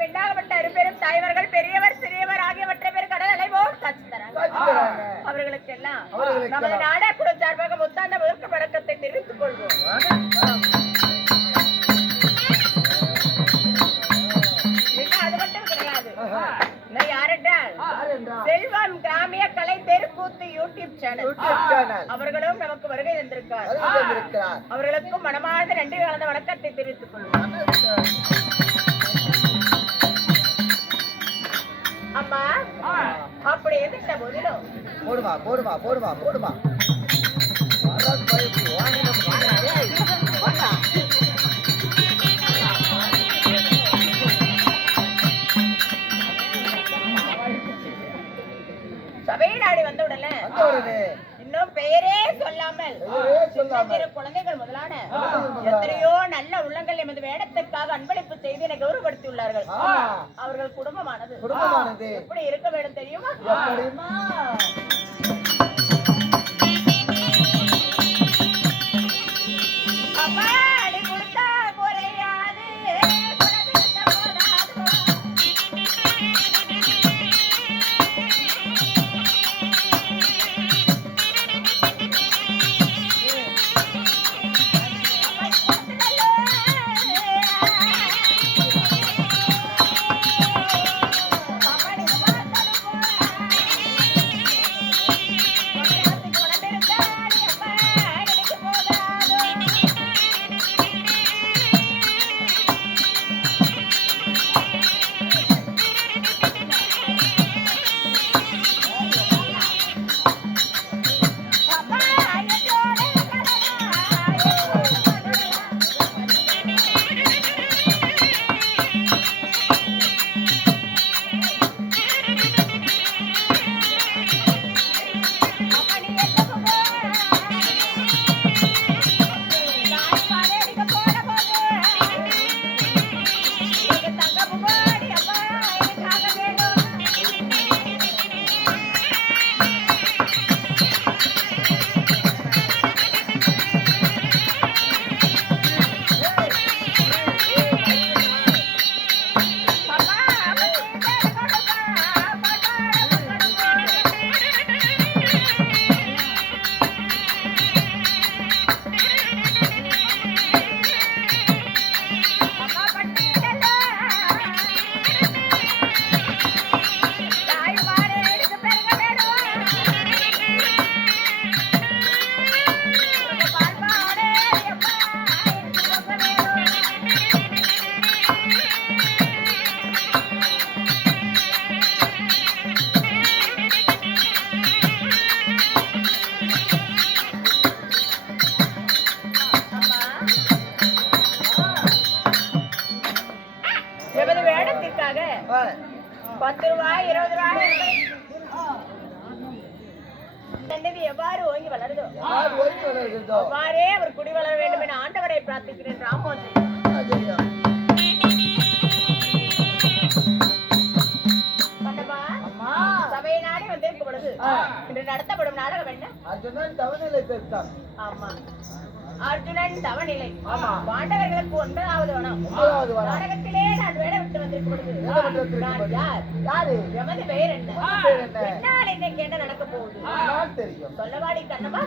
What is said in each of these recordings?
பெண்ணாகப்பட்டால் பெண்ணாகப்பட்ட இருபெரும் தாய்வர்கள் பெரியவர் சிறியவர் ஆகியவற்றை பேர் கடல் அலைவோர் காட்சி தராங்க. அவர்களுக்கெல்லாம் நமது நாடே கூட சார்பாக முத்தாண்ட முதற்கு வணக்கத்தை தெரிவித்துக் கொள்வோம். அது மட்டும் கிடையாது. செல்வம் கிராமிய கலை தெருக்கூத்து யூடியூப் சேனல் அவர்களும் நமக்கு வருகை தந்திருக்கார். அவர்களுக்கும் மனமார்ந்த நன்றி கலந்த வணக்கத்தை தெரிவித்துக் கொள்வோம். அம்மா அப்படி எதிர்த்த போதிலும் போடுமா போடுமா போடுமா போடுமா சபை நாடி வந்த உடனே இன்னும் பெயரே சொல்லாமல் குழந்தைகள் முதலான எத்தனையோ நல்ல உள்ளங்கள் எமது வேடத்திற்காக அன்பளிப்பு செய்து என்னை கௌரவப்படுத்தியுள்ளார்கள். அவர்கள் குடும்பமானது எப்படி இருக்க வேண்டும் தெரியுமா? வேடத்திற்காக 10 ரூபாய் 20 ரூபாய் எவ்வாறு ஓங்கி வளருதோ அவ்வாறே அவர் குடி வளர வேண்டும் என ஆண்டவரை பிரார்த்திக்கிறேன். ராமோஜி சபையை நாடி வந்திருக்கும் பொழுது இன்று நடத்தப்படும் நாடகம் என்ன? ஆமா, அர்ஜுனன் தவநிலை. பாண்டவர்களுக்கு 9வது வனம். நாடகத்திலே நான் வேட விட்டு வந்திருக்கும் நான் யார்? எமது பெயர் என்ன? என்னால் இன்னைக்கு என்ன நடக்க போகுது சொல்லவாடி கண்ணம்மா.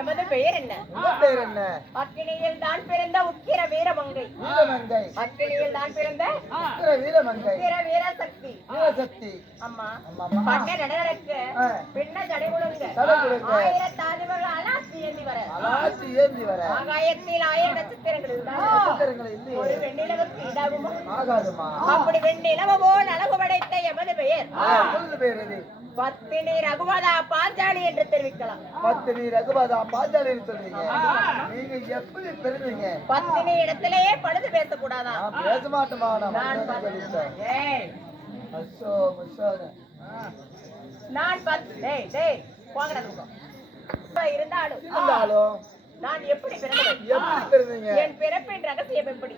எமது பெயர் என்ன? உங்க பேர் என்ன? அக்கினியில் தான் பிறந்த உக்கிர வீரமங்கை. வீரமங்கை. அக்கினியில் தான் பிறந்த உக்கிர வீரமங்கை. உக்கிர வீரசக்தி. வீரசக்தி. அம்மா அம்மா பண்ண நடக்க பின்ன ஜடை குலுங்க ஜடை குலுங்க. ஆயிரத்தாதிகள் அலாசி ஏந்தி வர அலாசி ஏந்தி வர ஆகாயத்தில் 1000 நட்சத்திரங்கள் நட்சத்திரங்கள் இல்லை. ஒரு வெண்ணிலவுக்கு ஈடாகுமா? ஆகாதுமா. அப்படி வெண்ணிலவு போல் அழகு படைத்த எமது பெயர் உங்க பேர் எது? பத்தினி ரகுவதா பாஞ்சாலி என்று தெரிவிக்கலாம். பத்தினி ரகுவதா பாஞ்சாலின்னு சொல்றீங்க. நீங்க எப்படி பிறந்தீங்க? பத்தினி இடத்திலேயே பழுது பேசக்கூடாதா? நான் பேச மாட்டேமா. நான் இருந்தாலும் நான் எப்படி பிறந்தவன்? எப்படி பிறந்தீங்க? என் பிறப்பின் ரகசியம் எப்படி?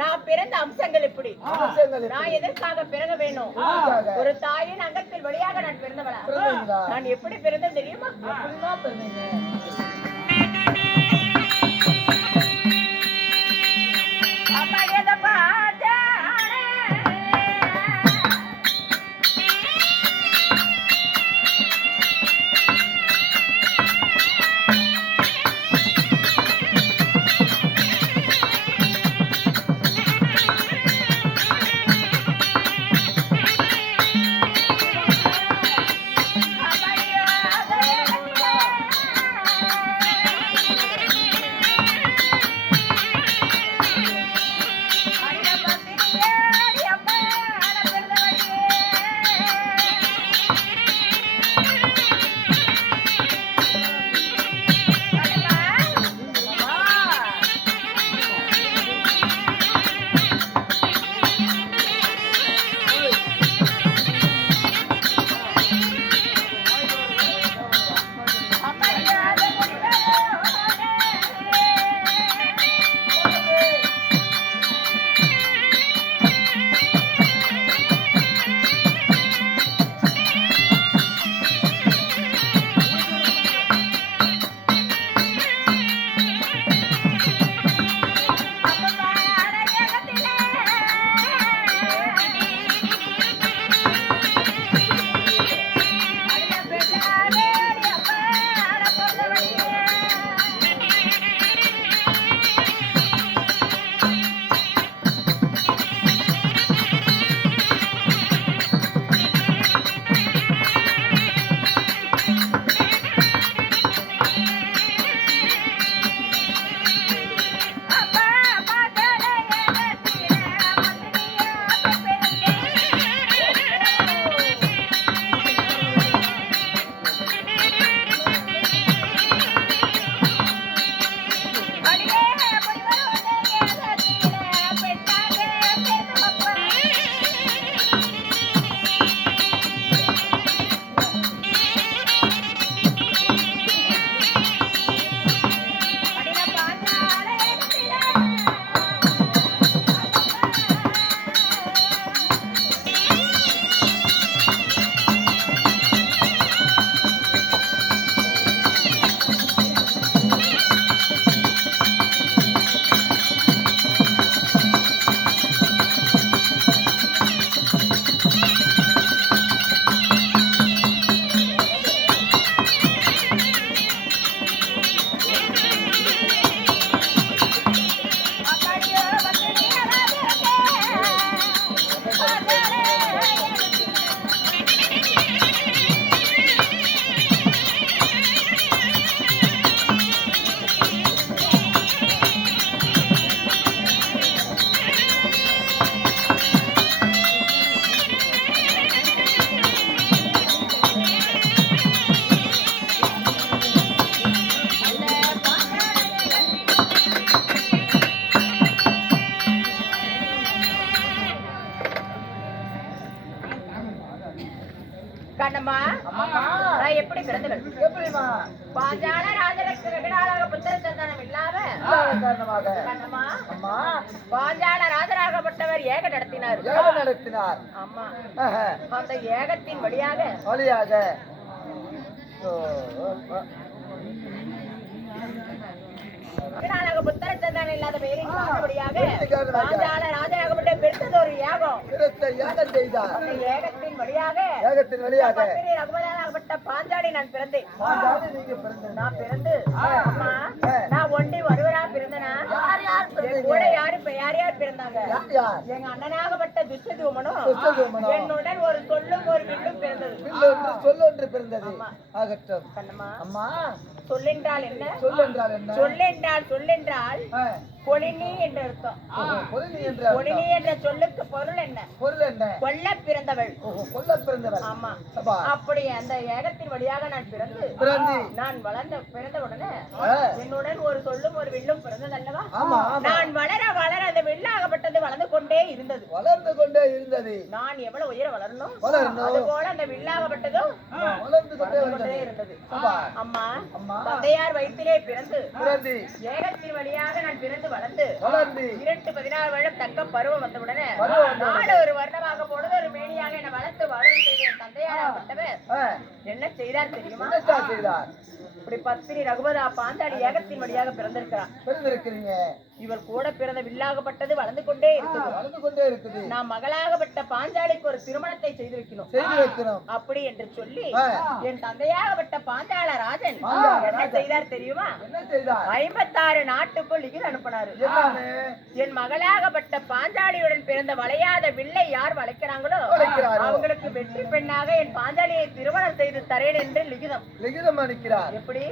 நான் பிறந்த அம்சங்கள் எப்படி? நான் எதற்காக பிறக வேணும்? ஒரு தாயின் அங்கத்தில் வழியாக நான் பிறந்தவளா? நான் எப்படி பிறந்தேன் தெரியுமா? கண்ணம்மா நான் எப்படி பிறந்தவள்? எப்படிமா? பாஞ்சால ராஜனுக்கு வெகுநாளாக புத்திர சந்தானம் இல்லாம காரணமாக கண்ணம்மா அம்மா பாஞ்சால ராஜராகப்பட்டவர் ஏக நடத்தினார். யார் நடத்தினார்? அம்மா அந்த ஏகத்தின் வழியாக வெகுநாளாக புத்திர சந்தானம் இல்லாத பெயரின் காரணப்படியாக பாஞ்சால ராஜராகப்பட்ட பெருத்தது ஒரு யாகம். யாகம் செய்தார். அந்த ஏகத்தின் வழியாக வேகத்தின் வழியாக பத்தினி ரகுபதியாகப்பட்ட பாஞ்சாலி நான் பிறந்தேன். பாஞ்சாலி நீங்க பிறந்தது. நான் பிறந்து அம்மா நான் ஒண்டி ஒருவரா பிறந்தனா? என் கூட யார் யார் பிறந்தாங்க? யார்? எங்க அண்ணனாகப்பட்ட துஷ்டதூமனும் துஷ்டதூமனும் என்னுடன் ஒரு சொல்லும் ஒரு வில்லும் பிறந்தது. வில் ஒன்று சொல் ஒன்று பிறந்தது. ஆகட்டும். கண்ணம்மா, அம்மா சொல்லென்றால் என்ன? சொல்லென்றால் என்ன? சொல்லென்றால் பொலினி என்று அர்த்தம். பொலினி என்ற பொலினி என்ற சொல்லுக்கு பொருள் என்ன? பொருள் என்ன? கொல்ல பிறந்தவள். கொல்ல பிறந்தவள். ஆமா. அப்பா அப்படி அந்த ஏகத்தின் வழியாக நான் பிறந்து நான் பிறந்த உடனே என்னுடன் ஒரு சொல்லும் ஒரு வில்லும் பிறந்தது அல்லவா? நான் வளர வளர அந்த வில்லாகப்பட்டது வளர்ந்து கொண்டே இருந்தது. வளர்ந்து கொண்டே இருந்தது. நான் எவ்வளவு உயர வளரணும் வளரணும். அது போல அந்த வில்லாகப்பட்டதும் வளர்ந்து கொண்டே இருந்தது. அம்மா தந்தையார் வயிற்றிலே பிறந்து பிறந்து ஏகத்தின் வழியாக நான் பிறந்து வளர்ந்து வளர்ந்து 16 வருடம் தக்க பருவம் வந்தவுடனே நாடு ஒரு வருடமாக பொழுது ஒரு மேனியாக என்னை வளர்த்து வளர செய்த என் தந்தையாராகப்பட்டவர் என்ன செய்தார் தெரியுமா? செய்தார். இப்படி பத்தினி ரகுபதா பாஞ்சாலி ஏகத்தின் வழியாக பிறந்திருக்கிறீங்க. இவர் கூட பிறந்த வில்லாகப்பட்டது வளர்ந்து கொண்டே இருக்குது. நான் மகளாகப்பட்ட பாஞ்சாலிக்கு ஒரு திருமணத்தை செய்து வைக்கணும் அப்படி என்று சொல்லி என் தந்தையாகப்பட்ட பாஞ்சால ராஜன் என்ன செய்தார் தெரியுமா? 56 நாட்டுக்குள் லிகில் அனுப்பினாரு. என் மகளாகப்பட்ட பாஞ்சாலியுடன் பிறந்த வளையாத வில்லை யார் வளைக்கிறாங்களோ அவங்களுக்கு வெற்றி பெண்ணாக என் பாஞ்சாலியை திருமணம் செய்து தரேன் என்று லிகிதம் அனுப்பினார். எப்படி?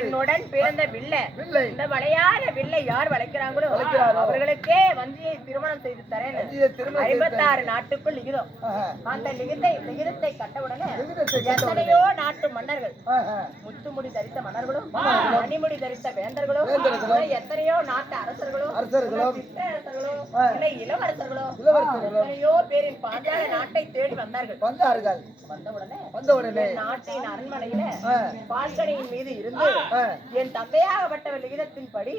என்னுடன் பிறந்த வில்லை இந்த வளையாத வில்லை யார் வளைக்கிறாங்களோ அவர்களுக்கே வஞ்சியை திருமணம் செய்து தரேன். 56 நாட்டுக்குள் லிகிதம். அந்த லிகிதத்தை கட்டவுடனே எத்தனையோ நாட்டு மன்னர்கள், முத்துமுடி தரித்த மன்னர்களும் மணிமுடி தரித்த வேந்தர்களும் எத்தனையோ நாட்டு அரசர்களும் இளவரசர்களும் எத்தனையோ பேரின் பாஞ்சால நாட்டை தேடி வந்தார்கள். வந்தவுடனே நாட்டின் அரண்மனையில பால்கனியின் மீது இருந்து என் தந்தையாகப்பட்டவர் லிகிதத்தின்படி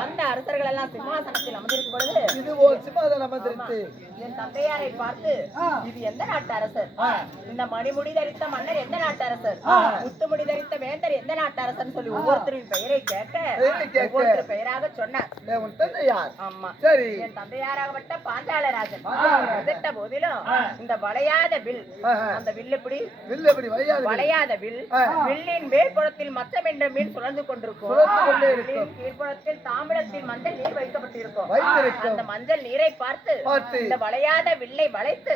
வந்த அரசர்கள் எல்லாம் சிம்மாசனத்தில் அமர்ந்திருக்கும் பொழுது என் தந்தையாரை பார்த்து இது எந்த நாட்டு அரசர்? இந்த மணிமுடி தரித்த மன்னர் எந்த நாட்டு அரசர்? முத்துமுடி தரித்த வேந்தர் எந்த நாட்டு அரசர் சொல்லி ஒவ்வொருத்தரின் பெயரை கேட்க ஒவ்வொருத்தர் பெயராக சொன்னார். ஆமா, என் தந்தையாராகப்பட்ட பாஞ்சாலராஜன் எதிர்த்த போதிலும் இந்த வளையாத வில், அந்த வில் எப்படி வளையாத வில், வில்லின் மேற்புறத்தில் மச்சம் என்ற மீன் சுழந்து கொண்டிருக்கும். கீழ்ப்புறத்தில் தாமிரத்தில் மஞ்சள் நீர் வைக்கப்பட்டிருக்கும். அந்த மஞ்சள் நீரை பார்த்து இந்த வளையாத வில்லை வளைத்து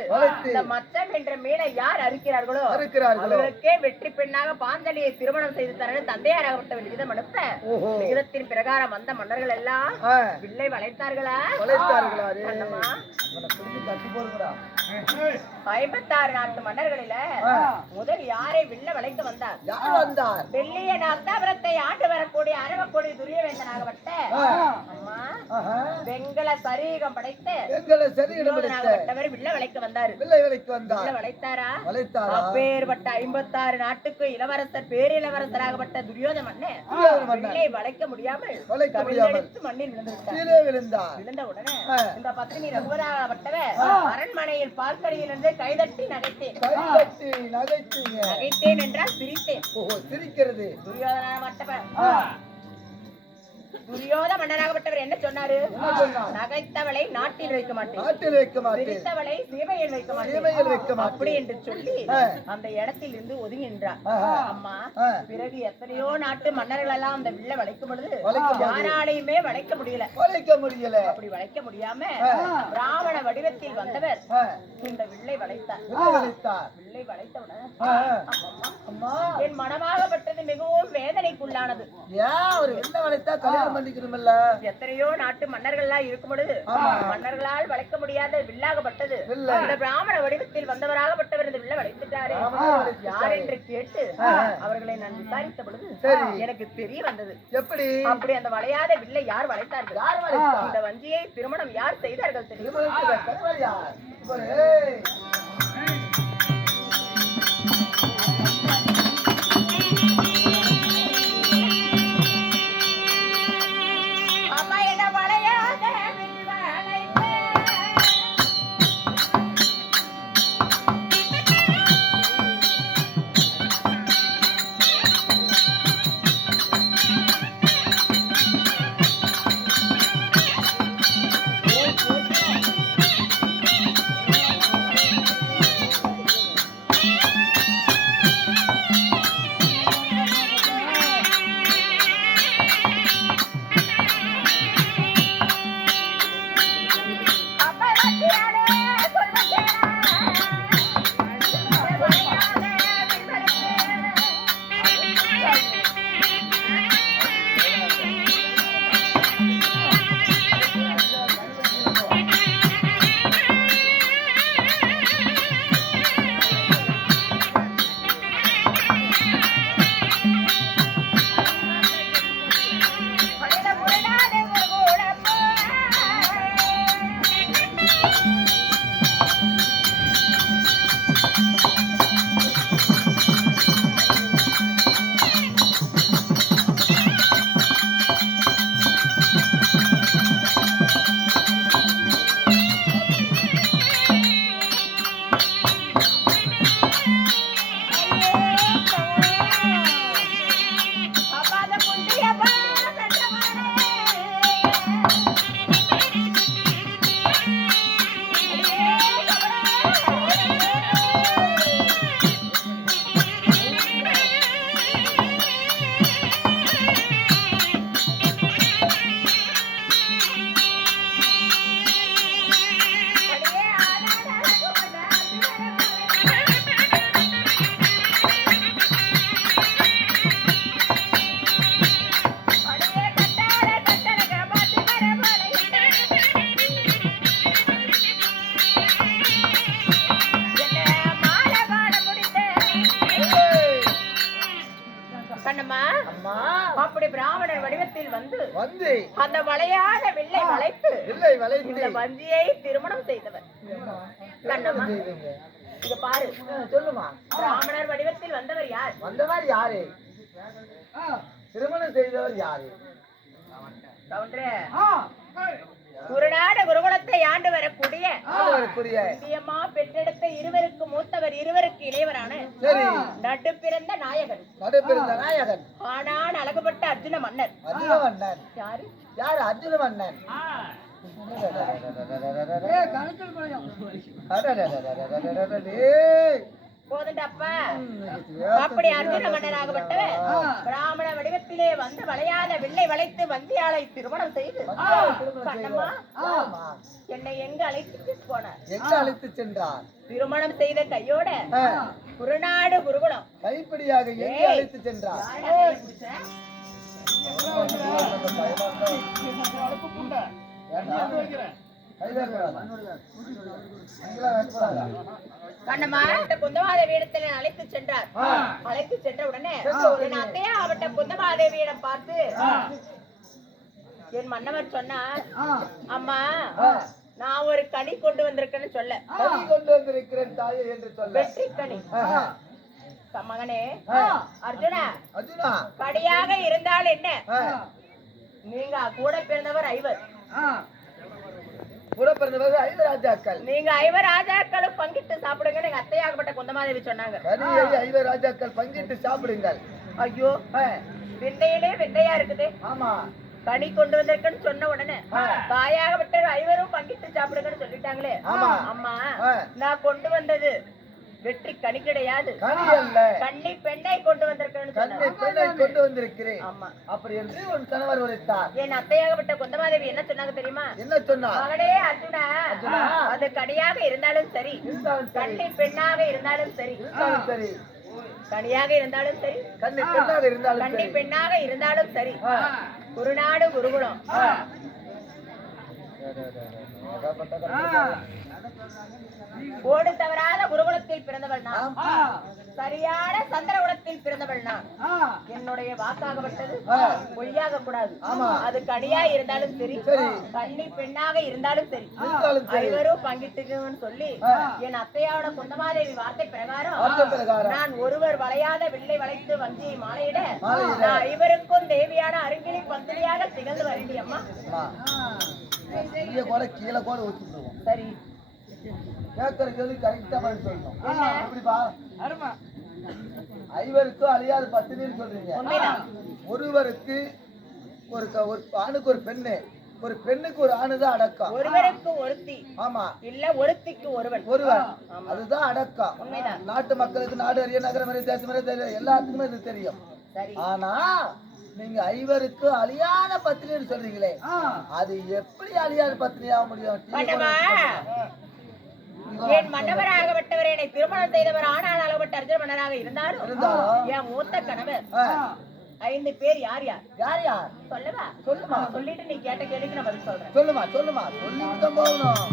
இந்த மச்சம் என்ற மீனை யார் அறுக்கிறார்களோ அவர்களுக்கே வெற்றி பெண்ணாக பாஞ்சாலியை திருமணம் செய்து தர தந்தையாராகப்பட்ட விகிதம் அனுப்ப விகிதத்தின் பிரகாரம் வந்த மன்னர்கள் எல்லாம் வில்லை வளைத்தார்களா? 56 நாட்டு மன்னர்களில முதல் யாரை வில்ல வளைத்து வந்தார்? வெள்ளிய நாத்தாபுரத்தை ஆண்டு வரக்கூடிய அரவக்கோடி துரியவேந்தனாகப்பட்ட அம்மா வெங்கல சரீகம் படைத்து வில்ல வளைக்க வந்தாரு. வளைத்தாரா? அப்பேற்பட்ட 56 நாட்டுக்கு இளவரசர் பேரிளவரசராகப்பட்ட துரியோதன மன்னன் வில்லை வளைக்க முடியாமல் மண்ணில் விழுந்த உடனே இந்த பத்தினி ரகுபதாகப்பட்டவர் அரண்மனையில் பால்கனியிலிருந்து கைதட்டி நகைத்தேன் என்றால் சிரித்தேன். துரியோதன மன்னனாகப்பட்டவர் என்ன சொன்னாரு? நகைத்தவளை நாட்டில் வைக்க மாட்டேன், சிரித்தவளை சீமையில் வைக்க மாட்டேன் அப்படி என்று சொல்லி அந்த இடத்தில் இருந்து ஒதுங்கி நின்றார். அம்மா பிறகு எத்தனையோ நாட்டு மன்னர்கள் எல்லாம் அந்த வில்ல வளைக்கும் பொழுது யாராலையுமே வளைக்க முடியல. அப்படி வளைக்க முடியாம பிராமண வடிவத்தில் வந்தவர் இந்த வில்லை வளைத்தார். வில்லை வளைத்தவுடன் என் மனமாகப்பட்டது மிகவும் வேதனைக்குள்ளானது. எத்தனையோ நாட்டு மன்னர்கள் எல்லாம் இருக்கும் பொழுது மன்னர்களால் வளைக்க முடியாத வில்லாகப்பட்டது இந்த பிராமண வடிவத்தில் வந்தவராகப்பட்டவர் இந்த வில்ல வளைத்துட்டாரே யார் என்று கேட்டு அவர்களை நான் விசாரித்த பொழுது எனக்கு தெரிய வந்தது. எப்படி? அப்படி அந்த வளையாத வில்லை யார் வளைத்தார்கள்? இந்த வஞ்சியை திருமணம் யார் செய்தார்கள் தெரியும்? கண்ணம்மா அம்மா அப்படி பிராமணர் வடிவத்தில் வந்து வந்து அந்த வளையாத வில்லை வளைத்து இல்லை வளைத்து இந்த வஞ்சியை திருமணம் செய்தவர் கண்ணம்மா செய்துங்க. இங்க பாரு சொல்லுமா பிராமணர் வடிவத்தில் வந்தவர் யார் வந்தவர் யாரு திருமணம் செய்தவர் யாரு கவுண்டரே குருநாடு குருகுலத்தை ஆண்டு வரக்கூடிய ஆண்டவருக்குரிய இந்தியம்மா பெற்றெடுத்த இருவருக்கு மூத்தவர் இருவருக்கு இளையவரான சரி நட்டு பிறந்த நாயகன் நடுப்பிறந்த நாயகன் ஆனான் அழகுபட்ட அர்ஜுன மன்னர் அர்ஜுன மன்னன் யாரு யாரு அர்ஜுன மன்னன் போதுண்டப்பா அப்படி அர்ஜுன மன்னராகப்பட்டவர் பிராமண வடிவத்திலே வந்து வளையாத வில்லை வளைத்து வந்தியாளை திருமணம் செய்து கண்ணம்மா என்னை எங்க அழைத்து போனார் எங்க அழைத்து சென்றார் திருமணம் செய்த கையோட குருநாடு குருகுலம் கைப்பிடியாக எங்க அழைத்து சென்றார் கண்ணம்மா குந்தமாதேவி இடத்துல அழைத்து சென்றார் அழைத்து சென்ற உடனே என் அத்தையா அவட்ட குந்தமாதேவியிடம் பார்த்து என் மன்னவர் சொன்னார் அம்மா நான் ஒரு கனி கொண்டு வந்திருக்கேன்னு சொல்ல கனி கொண்டு வந்திருக்கிறேன் தாயே என்று சொல்ல வெற்றி கனி மகனே அர்ஜுனா அர்ஜுனா கடியாக இருந்தால் என்ன நீங்க கூட பிறந்தவர் ஐவர் கூட பிறந்தவர்கள் 5 ராஜாக்கள் நீங்க 5 ராஜாக்களும் பங்கிட்டு சாப்பிடுங்க எங்க அத்தையாகப்பட்ட குந்தமாதேவி சொன்னாங்க கனியை 5 ராஜாக்கள் பங்கிட்டு சாப்பிடுங்கள் ஐயோ வெண்ணையிலே வெண்ணையா இருக்குது ஆமா கனி கொண்டு வந்திருக்குன்னு சொன்ன உடனே தாயாகப்பட்ட 5 பங்கிட்டு சாப்பிடுங்கன்னு சொல்லிட்டாங்களே அம்மா நான் கொண்டு வந்தது வெற்றி கனி கிடையாது கனி அல்ல கன்னி பெண்ணை கொண்டு வந்திருக்கேன்னு கன்னி பெண்ணை கொண்டு வந்திருக்கிறேன் ஆமா அப்படி என்று உன் கணவர் உரைத்தார் என் அத்தையாகப்பட்ட குந்தமாதேவி என்ன சொன்னாங்க தெரியுமா என்ன சொன்னார் மகனே அர்ஜுனா அது கனியாக இருந்தாலும் சரி கன்னி பெண்ணாக இருந்தாலும் சரி சரி கனியாக இருந்தாலும் சரி கன்னி பெண்ணாக இருந்தாலும் கன்னி பெண்ணாக இருந்தாலும் சரி குருநாடு குருகுலம் கோடு தவறாத குருகுலத்தில் பிறந்தவள் நான் சரியான சந்திரகுலத்தில் பிறந்தவள் நான் என்னுடைய வாக்காகப்பட்டது பொய்யாக கூடாது அது கனியா இருந்தாலும் சரி கன்னி பெண்ணாக இருந்தாலும் சரி 5 பங்கிட்டுன்னு சொல்லி என் அத்தையாவோட குந்தமாதேவி வார்த்தை பிரகாரம் நான் ஒருவர் வளையாத வில்லை வளைத்து வஞ்சியை மாலையிட நான் 5 தேவியான அருங்கிலி பந்திரியாக திகழ்ந்து வரேன் அம்மா கீழே கூட ஊற்றிடுவோம் சரி கேட்கறது கரெக்டா பதில் சொல்லணும் எப்படிப்பா 5 அழியாத பத்தினின்னு சொல்றீங்க ஒருவருக்கு ஒரு ஆணுக்கு ஒரு பெண்ணு ஒரு பெண்ணுக்கு ஒரு ஆணுதான் அடக்கம் ஒருவருக்கு ஒருத்தி ஆமா இல்ல ஒருத்திக்கு ஒருவன் அதுதான் அடக்கம் நாட்டு மக்களுக்கு நாடு அறிய நகரம் அறிய தேசம் அறிய எல்லாத்துக்குமே இது தெரியும் ஆனா நீங்க 5 அழியாத பத்தினின்னு சொல்றீங்களே அது எப்படி அழியாத பத்தினி ஆக முடியும் என் மன்னவராகப்பட்டவர் என்னை திருமணம் செய்தவர் ஆனால் அளவட்ட அர்ஜுன மன்னராக இருந்தாலும் என் மூத்த கணவர் 5 பேர் யார் யார் யார் யார் சொல்லவா சொல்லுமா சொல்லிட்டு நீ கேட்ட கேள்விக்கு நான் பதில் சொல்றேன் சொல்லுமா சொல்லுமா சொல்லிட்டு போகணும்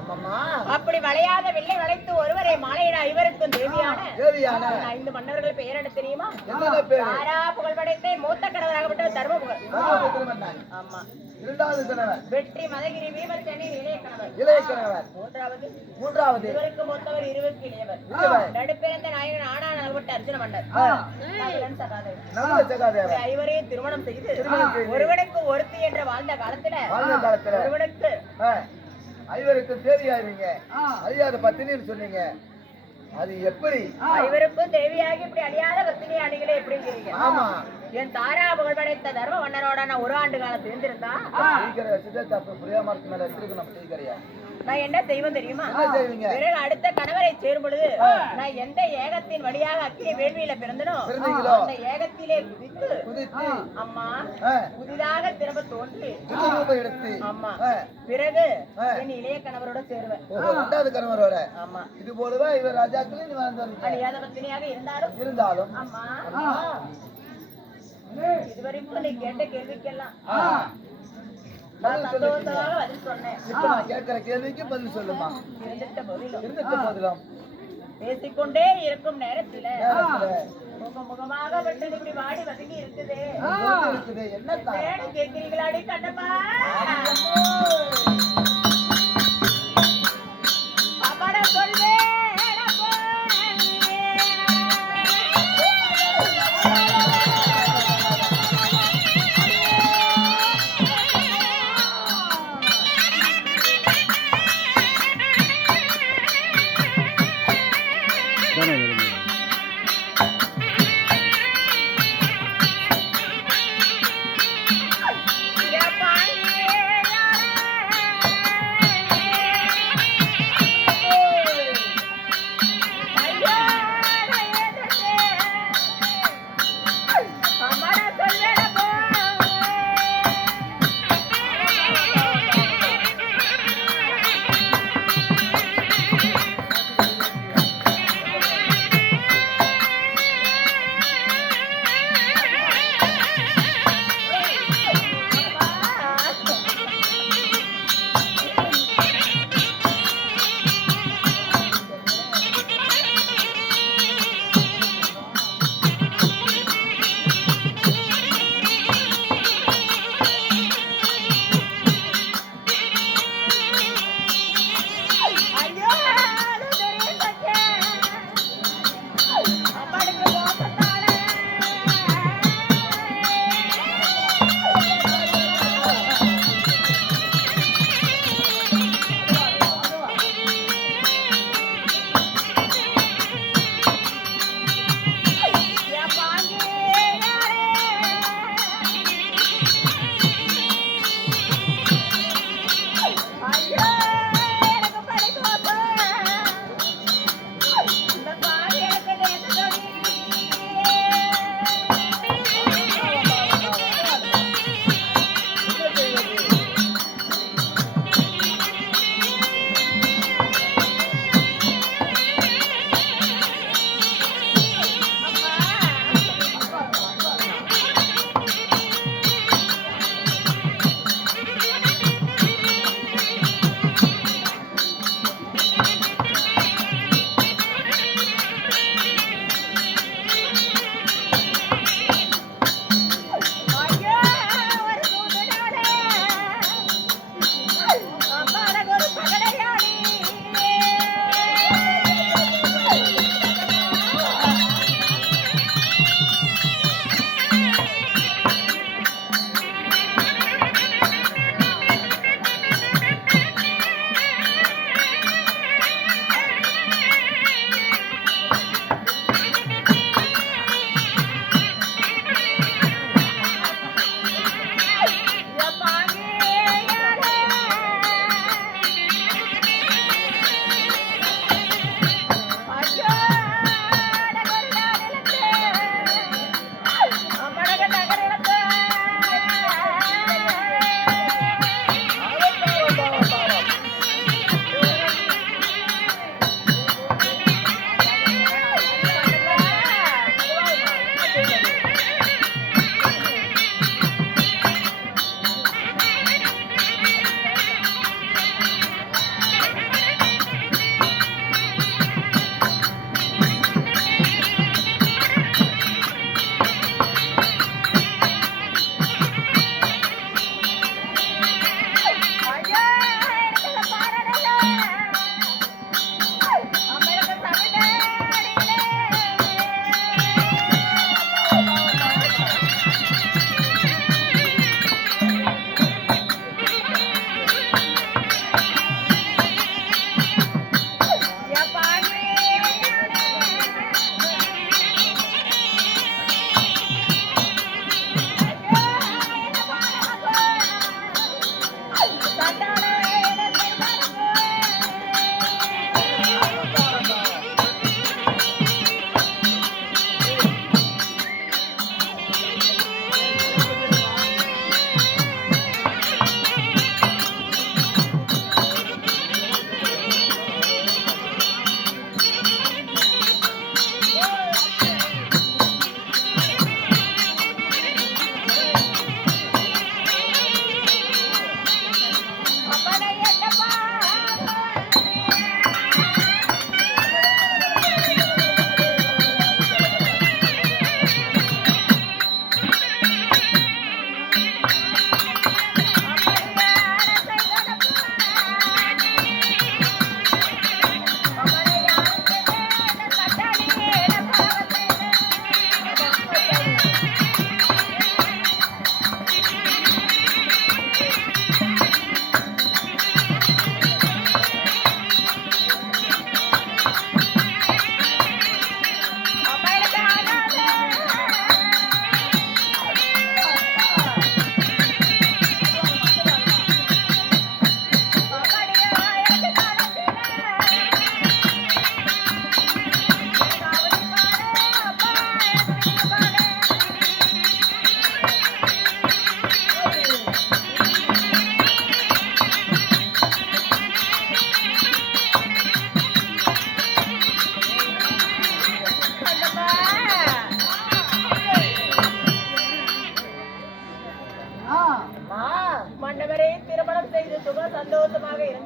அம்மம்மா அப்படி வளையாத வெள்ளை வளைத்து ஒருவரை மாலையிட ஐவருக்கும் தேவியான தேவியான 5 மன்னர்கள் பெயர் என்ன தெரியுமா? என்னென்ன பேரு? தாரா புகழ் படைத்த மூத்த கணவராகப்பட்ட தர்ம புகழ். ஆமா. இரண்டாவது கணவர் வெற்றி மதகிரி வீமர்சனின் இளைய கணவர். இளைய கணவர். மூன்றாவது இவருக்கு மூத்தவர் இருவருக்கு இளையவர். நடுப்பிறந்த நாயகன் ஆனாகப்பட்ட அர்ஜுன மன்னர். நகுலன் சகாதேவன். நகுல சகாதேவன். ஐவரையும் திருமணம் செய்து ஒருவனுக்கு ஒருத்தி என்று வாழ்ந்த காலத்துல ஒருவனுக்கு ஐவருக்கு தேவியாயிருங்க அழியாத பத்தினின்னு சொன்னீங்க. அது எப்படி? ஐவருக்கும் தேவியாகி இப்படி அழியாத பத்தினி அணிகளே எப்படிங்கிறீங்க? ஆமா. என் தாரா புகழ் படைத்த தர்ம மன்னரோட நான் 1 ஆண்டு காலம் தெரிஞ்சிருந்தா மேல வச்சிருக்கணும் சீக்கிரையா. நான் என்ன செய்வேன் தெரியுமா? என்ன செய்வீங்க? பிறகு அடுத்த கணவரை சேரும் பொழுது நான் எந்த ஏகத்தின் வழியாக அக்கினி வேள்வியில பிறந்தனோ அந்த ஏகத்திலே குதித்து அம்மா புதிதாக திரும்ப தோன்றி எடுத்து அம்மா பிறகு என் இளைய கணவரோட சேருவேன். இரண்டாவது கணவரோட. ஆமா. இது போலவே இவர் ராஜாக்களே அழியாத பத்தினியாக இருந்தாலும் அம்மா இதுவரைக்கும் நீ கேட்ட கேள்விக்கெல்லாம் நான் சந்தோஷமாக பதில் சொன்னேன். இப்ப நான் கேட்கிற கேள்விக்கு பதில் சொல்லுமா? இருந்துட்ட போதிலும் பேசிக்கொண்டே இருக்கும் நேரத்துல முகமாக விட்டு இப்படி வாடி வதங்கி இருக்குது. என்ன கேட்கிறீங்களாடி கண்ணப்பா? அப்பாட சொல்வேன்.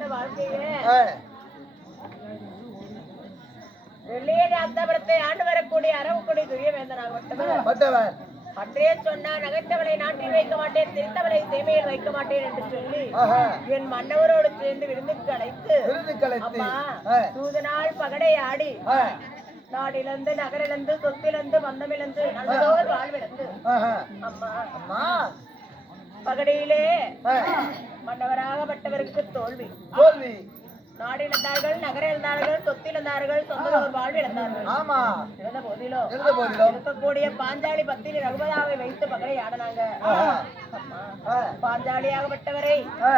வாழ்க்கையே ஆ, வெள்ளிய அந்தபுரத்தை ஆண்டு வரக்கூடிய அரவக்குடி துரியவேந்தனாக பட்டவன் அன்றே சொன்னா நகைத்தவளை நாட்டில் வைக்க மாட்டேன் திருத்தவளை சேமையில் வைக்க மாட்டேன் என்று சொல்லி ஆஹா, என் மன்னவரோடு சேர்ந்து விருந்துக்கு அழைத்து விருதுக்களை அம்மா ஆ, தூது நாள் பகடை ஆடி ஆ, நாடிலிருந்து நகரிலிருந்து சொத்திலிருந்து பந்தமிழந்து நல்லதோர் வாழ்விழந்து ஆஹா. அம்மா அம்மா பகடையிலே ஆ, மன்னவராகப்பட்டவருக்கு தோல்வி தோல்வி நாடிழந்தார்கள் நகரிழந்தார்கள் சொத்திழந்தார்கள் சொந்ததோர் வாழ்விழந்தார்கள் ஆமா இருந்த போதிலும் இருந்த போதிலும் இருக்கக்கூடிய பாஞ்சாலி பத்தினி ரகுபதாவை வைத்து பகடை ஆடினாங்க ஆஹா. அம்மா ஆ, பாஞ்சாலியாகப்பட்டவரை ஆ,